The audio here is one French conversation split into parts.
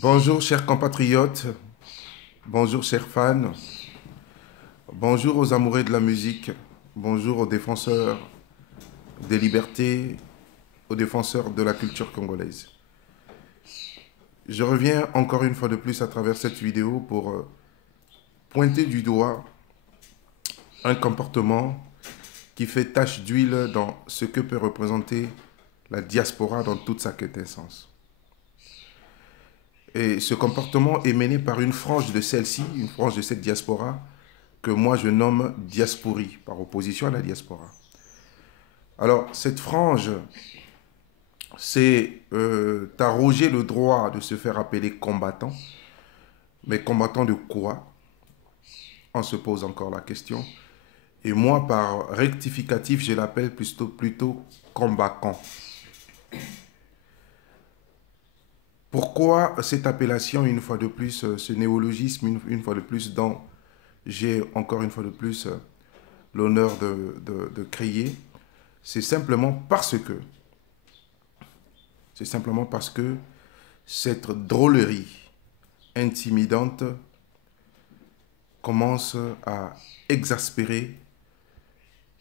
Bonjour chers compatriotes, bonjour chers fans, bonjour aux amoureux de la musique, bonjour aux défenseurs des libertés, aux défenseurs de la culture congolaise. Je reviens encore une fois de plus à travers cette vidéo pour pointer du doigt un comportement qui fait tache d'huile dans ce que peut représenter la diaspora dans toute sa quintessence. Et ce comportement est mené par une frange de celle-ci, une frange de cette diaspora, que moi je nomme diasporie, par opposition à la diaspora. Alors, cette frange s'est arrogé le droit de se faire appeler combattant, mais combattant de quoi? On se pose encore la question. Et moi, par rectificatif, je l'appelle plutôt combattant. Pourquoi cette appellation, une fois de plus, ce néologisme, une fois de plus, dont j'ai encore une fois de plus l'honneur de créer? C'est simplement parce que cette drôlerie intimidante commence à exaspérer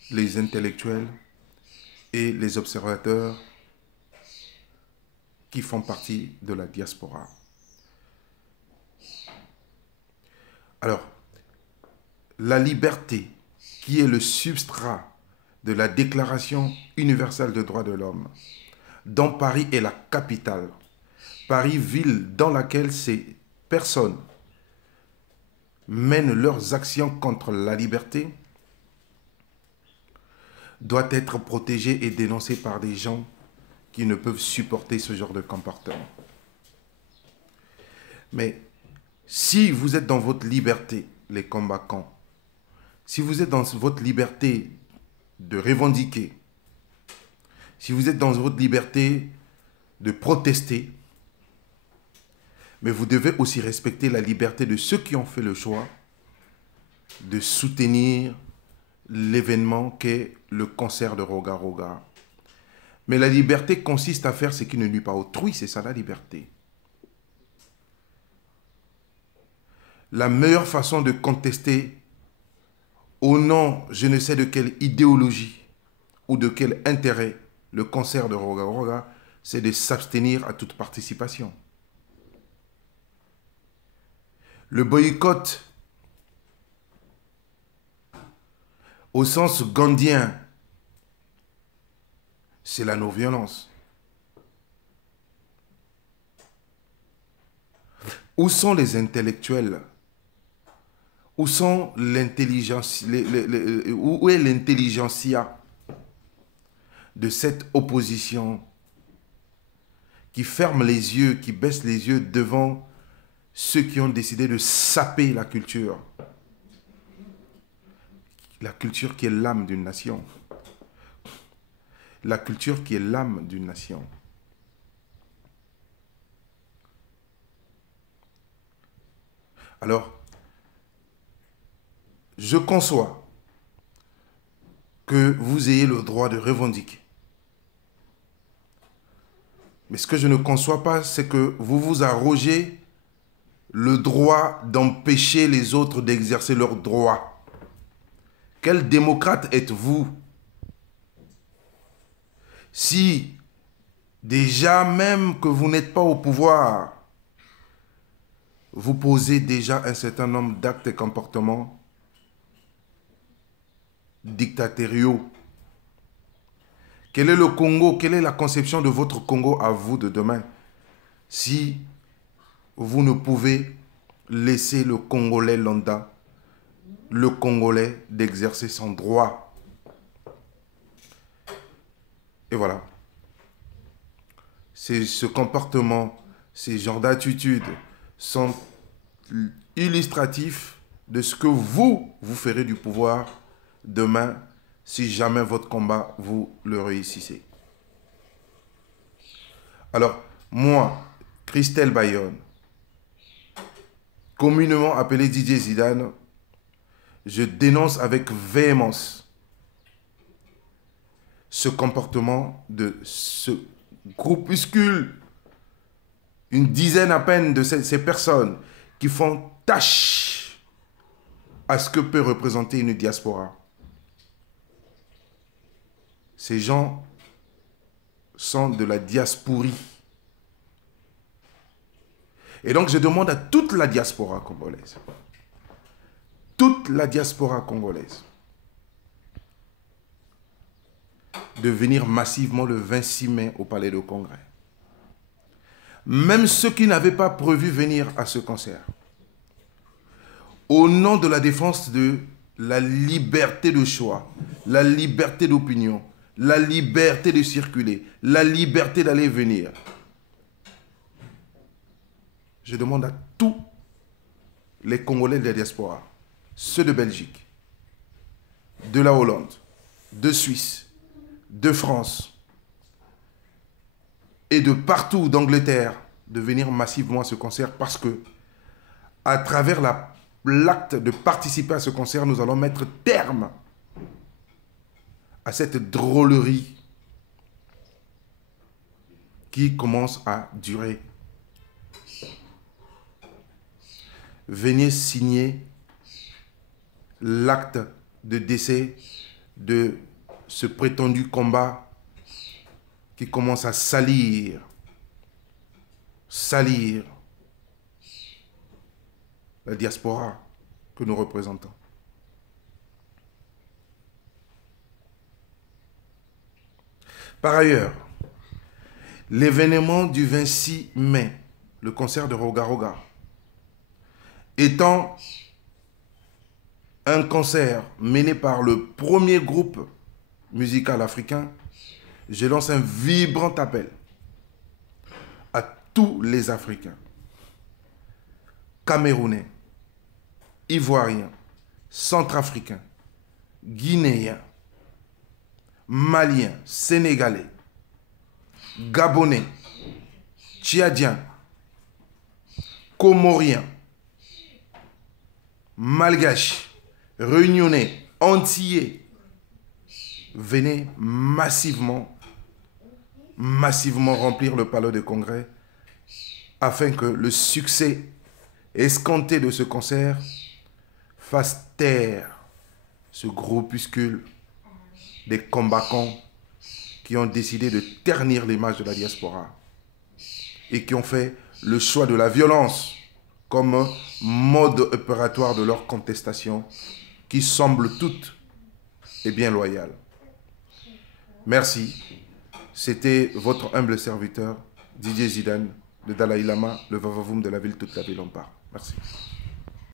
les intellectuels et les observateurs qui font partie de la diaspora. Alors, la liberté, qui est le substrat de la Déclaration universelle des droits de l'homme, dont Paris est la capitale, Paris, ville dans laquelle ces personnes mènent leurs actions contre la liberté, doit être protégée et dénoncée par des gens qui ne peuvent supporter ce genre de comportement. Mais si vous êtes dans votre liberté, les combattants, si vous êtes dans votre liberté de revendiquer, si vous êtes dans votre liberté de protester, mais vous devez aussi respecter la liberté de ceux qui ont fait le choix de soutenir l'événement qu'est le concert de Roga Roga. Mais la liberté consiste à faire ce qui ne nuit pas autrui, c'est ça la liberté. La meilleure façon de contester au nom je ne sais de quelle idéologie ou de quel intérêt le concert de Roga Roga, c'est de s'abstenir à toute participation. Le boycott, au sens gandhien, c'est la non-violence. Où sont les intellectuels? Où sont l'intelligence, où est l'intelligentsia de cette opposition qui ferme les yeux, qui baisse les yeux devant ceux qui ont décidé de saper la culture qui est l'âme d'une nation. La culture qui est l'âme d'une nation. Alors, je conçois que vous ayez le droit de revendiquer. Mais ce que je ne conçois pas, c'est que vous vous arrogez le droit d'empêcher les autres d'exercer leurs droits. Quel démocrate êtes-vous? Si déjà même que vous n'êtes pas au pouvoir, vous posez déjà un certain nombre d'actes et comportements dictatoriaux. Quel est le Congo? Quelle est la conception de votre Congo à vous de demain? Si vous ne pouvez laisser le Congolais lambda, le Congolais d'exercer son droit. Et voilà. Ce comportement, ces genres d'attitudes sont illustratifs de ce que vous ferez du pouvoir demain si jamais votre combat, vous le réussissez. Alors, moi, Christelle Bayonne, communément appelé DJ Zidane, je dénonce avec véhémence ce comportement de ce groupuscule une dizaine à peine de ces personnes qui font tâche à ce que peut représenter une diaspora. Ces gens sont de la diasporie. Et donc je demande à toute la diaspora congolaise, de venir massivement le 26 mai au Palais du Congrès. Même ceux qui n'avaient pas prévu venir à ce concert, au nom de la défense de la liberté de choix, la liberté d'opinion, la liberté de circuler, la liberté d'aller et venir, je demande à tous les Congolais de la diaspora, ceux de Belgique, de la Hollande, de Suisse, de France et de partout d'Angleterre, de venir massivement à ce concert parce que, à travers l'acte de participer à ce concert, nous allons mettre terme à cette drôlerie qui commence à durer. Venez signer l'acte de décès de ce prétendu combat qui commence à salir la diaspora que nous représentons. Par ailleurs, l'événement du 26 mai, le concert de Roga Roga, étant un concert mené par le premier groupe musical africain, je lance un vibrant appel à tous les Africains, Camerounais, Ivoiriens, Centrafricains, Guinéens, Maliens, Sénégalais, Gabonais, Tchadiens, Comoriens, Malgaches, Réunionnais, Antillais, venez massivement remplir le palais de congrès afin que le succès escompté de ce concert fasse taire ce groupuscule des combattants qui ont décidé de ternir l'image de la diaspora et qui ont fait le choix de la violence comme mode opératoire de leur contestation qui semble toute et bien loyale. Merci. C'était votre humble serviteur, Didier Zidane, le Dalai Lama, le Vavavoum de la ville, toute la ville en parle. Merci.